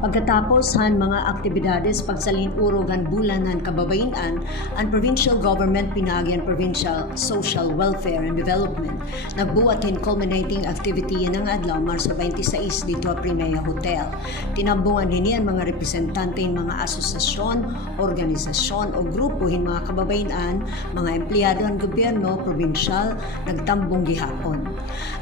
Pagkatapos han mga aktibidades pagsalin urogan bulan han kababayan ang provincial government pinagyan provincial social welfare and development nagbuhat hin culminating activity ng adlaw Marso 26 dito Primera Hotel. Tinambungan din yan mga representante ng mga asosasyon, organisasyon o grupo hin mga kababayan, mga empleyado ng gobyerno provincial nagtambong gihapon.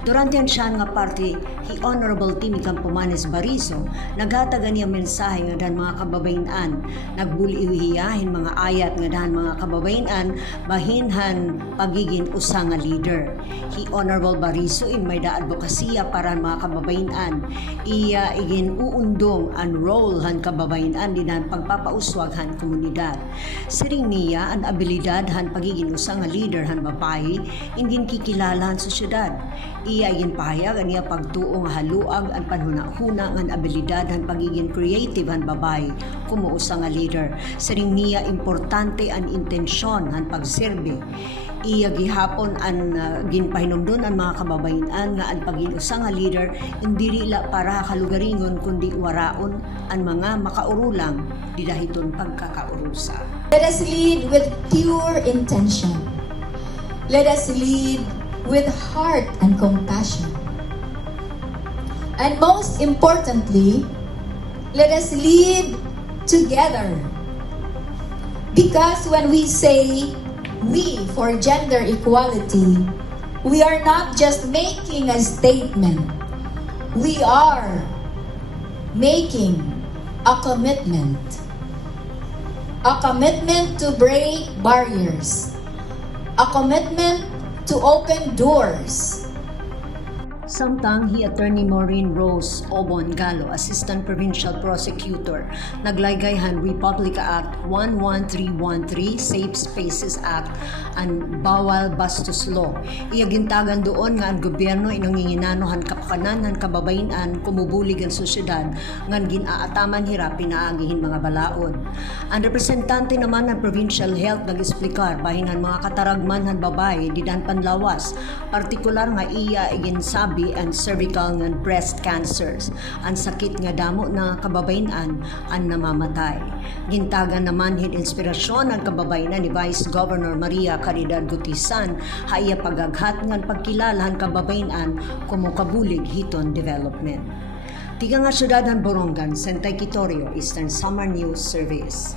Durante siya nga parte hi Honorable Timmy Campomanes Barizo naghatag niya mensahe nga dan mga kababayan nagbulihiyahin mga ayat nga dan mga kababayan bahinhan pagiging usa nga leader. Hi Honorable Barizo in may da advokasya para mga kababayan iya igin uundong ang role han kababayan dinan pagpapauswag han komunidad. Siring niya ang abilidad han pagiging usa nga leader han babae ingin kikilala han sosyedad. Iya igin pahayag niya pagtuo nga haluag ang panhunahuna nga abilidad han pagiging creative han babay kumo usa nga leader. Siring niya importante ang intensyon han pagserbe. Iya gihapon ang ginpahinumdon ang mga kababayan nga ang pagiging usa nga leader hindi la para kalugaringon kundi waraon ang mga makaurulang didahiton pagkakaurusa. Let us lead with pure intention. Let us lead with heart and compassion. And most importantly, let us lead together. Because when we say we for gender equality, we are not just making a statement. We are making a commitment. A commitment to break barriers. A commitment to open doors. Samtang hi Attorney Maureen Rose Obon Galo, Assistant Provincial Prosecutor, naglaygayhan Republica Act 11313, Safe Spaces Act, ang Bawal Bastos Law. Iyagintagan doon nga ang gobyerno inanginginanohan kapakanan ng kababayan kumubulig ang sosyedad ngan ginaataman hirap pinaagihin mga balaod. Ang representante naman ng Provincial Health nag-esplikar bahin ang mga kataragman ng babae didan panlawas, partikular nga iya iginsabi and cervical and breast cancers, ang sakit nga damo na kababayan ang namamatay. Gintagan naman hid inspirasyon ang kababayan ni Vice Governor Maria Caridad Gutisan haya pagaghat ngan pagkilala ang kababayan kumukabulig hiton development. Tiga nga syudad ng Borongan, Santay Quitorio, Eastern Samar News Service.